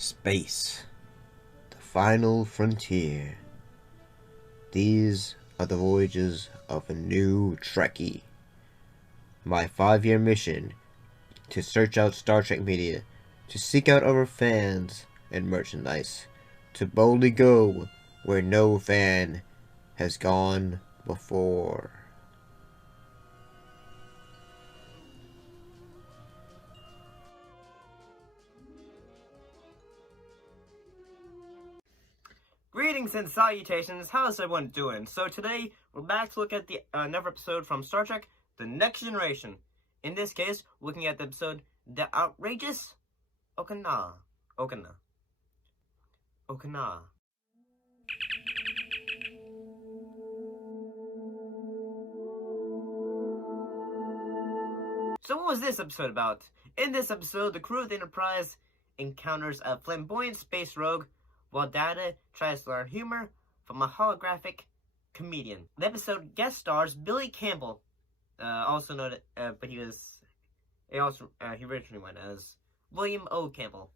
Space, the final frontier. These are the voyages of a new Trekkie. My 5-year mission to search out Star Trek media, to seek out our fans and merchandise, to boldly go where no fan has gone before. Greetings and salutations, how's everyone doing? So today, we're back to look at the another episode from Star Trek, The Next Generation. In this case, looking at the episode, The Outrageous Okona. So what was this episode about? In this episode, the crew of the Enterprise encounters a flamboyant space rogue while Data tries to learn humor from a holographic comedian. The episode guest stars Billy Campbell, also noted, but he originally went as William O. Campbell,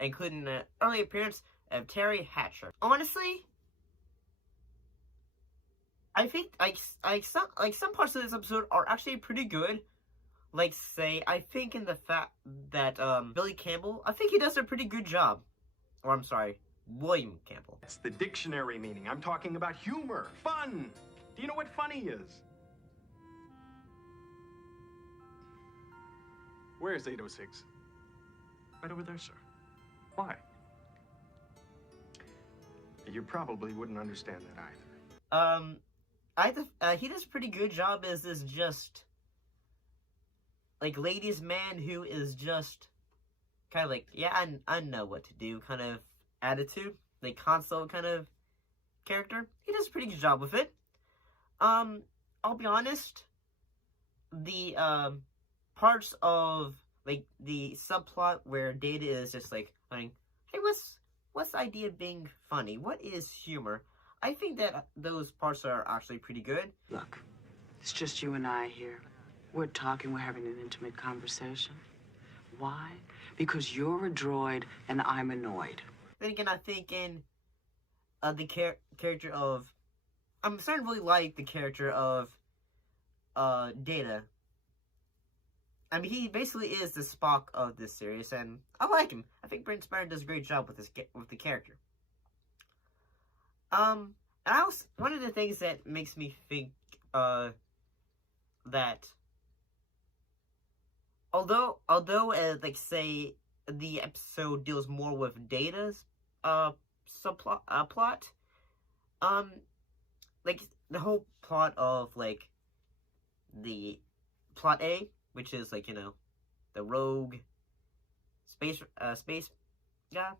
including an early appearance of Terry Hatcher. Honestly, I think some parts of this episode are actually pretty good. Like, say, I think in the fact that Billy Campbell, I think he does a pretty good job. Or, I'm sorry, William Campbell. That's the dictionary meaning. I'm talking about humor, fun. Do you know what funny is? Where's 806? Right over there, sir. Why? You probably wouldn't understand that either. He does a pretty good job as this just, like, ladies' man who is just kind of like, yeah, I know what to do kind of attitude, like console kind of character. He does a pretty good job with it. I'll be honest, the parts of, like, the subplot where Data is just like, hey, what's the idea of being funny? What is humor? I think that those parts are actually pretty good. Look, it's just you and I here. We're talking, we're having an intimate conversation. Why? Because you're a droid and I'm annoyed. Then again, I think in the character of, I'm starting to really like the character of Data. I mean, he basically is the Spock of this series, and I like him. I think Brent Spiner does a great job with the character. And one of the things that makes me think that although like, say, the episode deals more with Data's plot, like, the whole plot of, like, the plot A, which is, like, you know, the rogue space guy.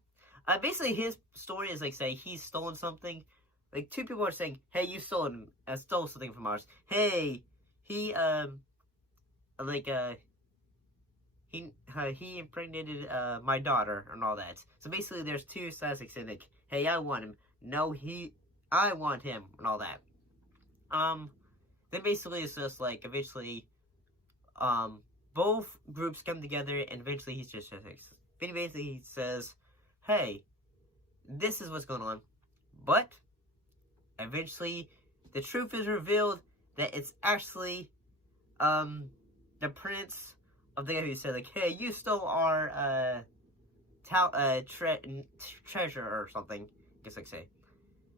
Basically, his story is, like, say, he's stolen something. Like, two people are saying, hey, you stole something from ours. Hey, he impregnated my daughter and all that. So basically, there's two sides, like, saying, like, hey, I want him. No, I want him and all that. Then basically it's just like, eventually, both groups come together, and eventually he says, hey, this is what's going on. But eventually, the truth is revealed that it's actually the prince of the guy who said, like, hey, you stole our treasure or something, I guess I could say.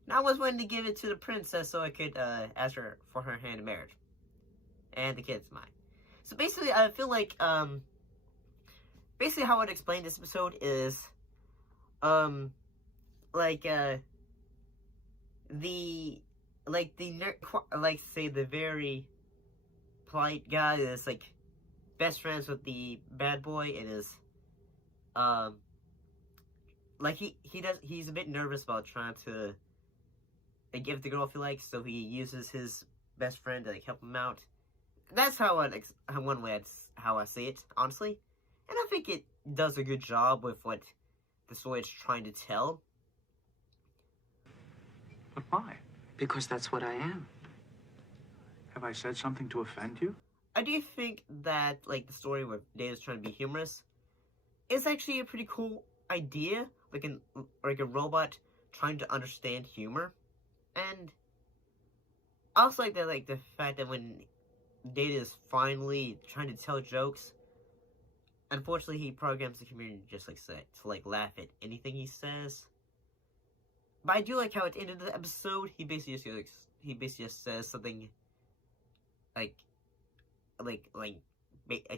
And I was wanting to give it to the princess so I could ask her for her hand in marriage. And the kid's mine. So basically, I feel like, basically how I'd explain this episode is, say, the very polite guy is, like, best friends with the bad boy, and is, like, he's a bit nervous about trying to, like, give the girl if he likes, so he uses his best friend to, like, help him out. That's how how I see it, honestly. And I think it does a good job with what the story is trying to tell. But why? Because that's what I am. Have I said something to offend you? I do think that, like, the story where Data's trying to be humorous is actually a pretty cool idea, like a robot trying to understand humor, and I also like the fact that when Data is finally trying to tell jokes, unfortunately he programs the community just like to laugh at anything he says. But I do like how at the end of the episode he basically just says something like a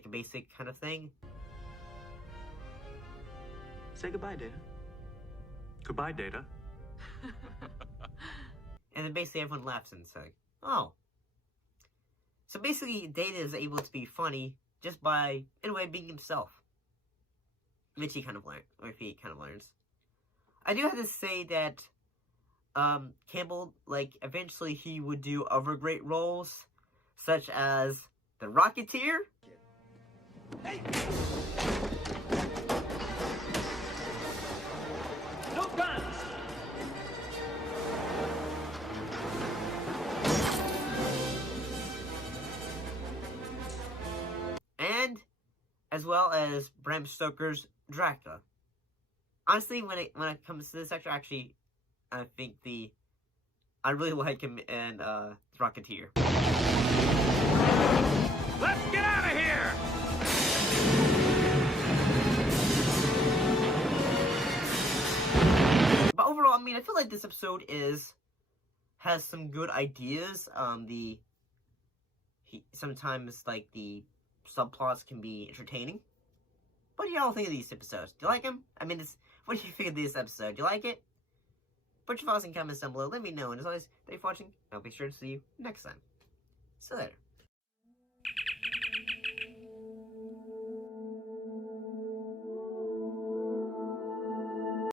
basic kind of thing. Say goodbye, Data. Goodbye, Data. And then basically everyone laughs and it's like, oh. So basically Data is able to be funny just by, in a way, being himself. Which he kind of learns. I do have to say that Campbell, eventually he would do other great roles, such as the Rocketeer. Hey! No guns! And as well as Bram Stoker's Dracula. Honestly, when it comes to this actor, actually, I really like him in Rocketeer. Let's get out of here! But overall, I mean, I feel like this episode has some good ideas. Sometimes the subplots can be entertaining. What do y'all think of these episodes? Do you like them? I mean, what do you think of this episode? Do you like it? Put your thoughts in comments down below. Let me know. And as always, thanks for watching. I'll be sure to see you next time. See you later.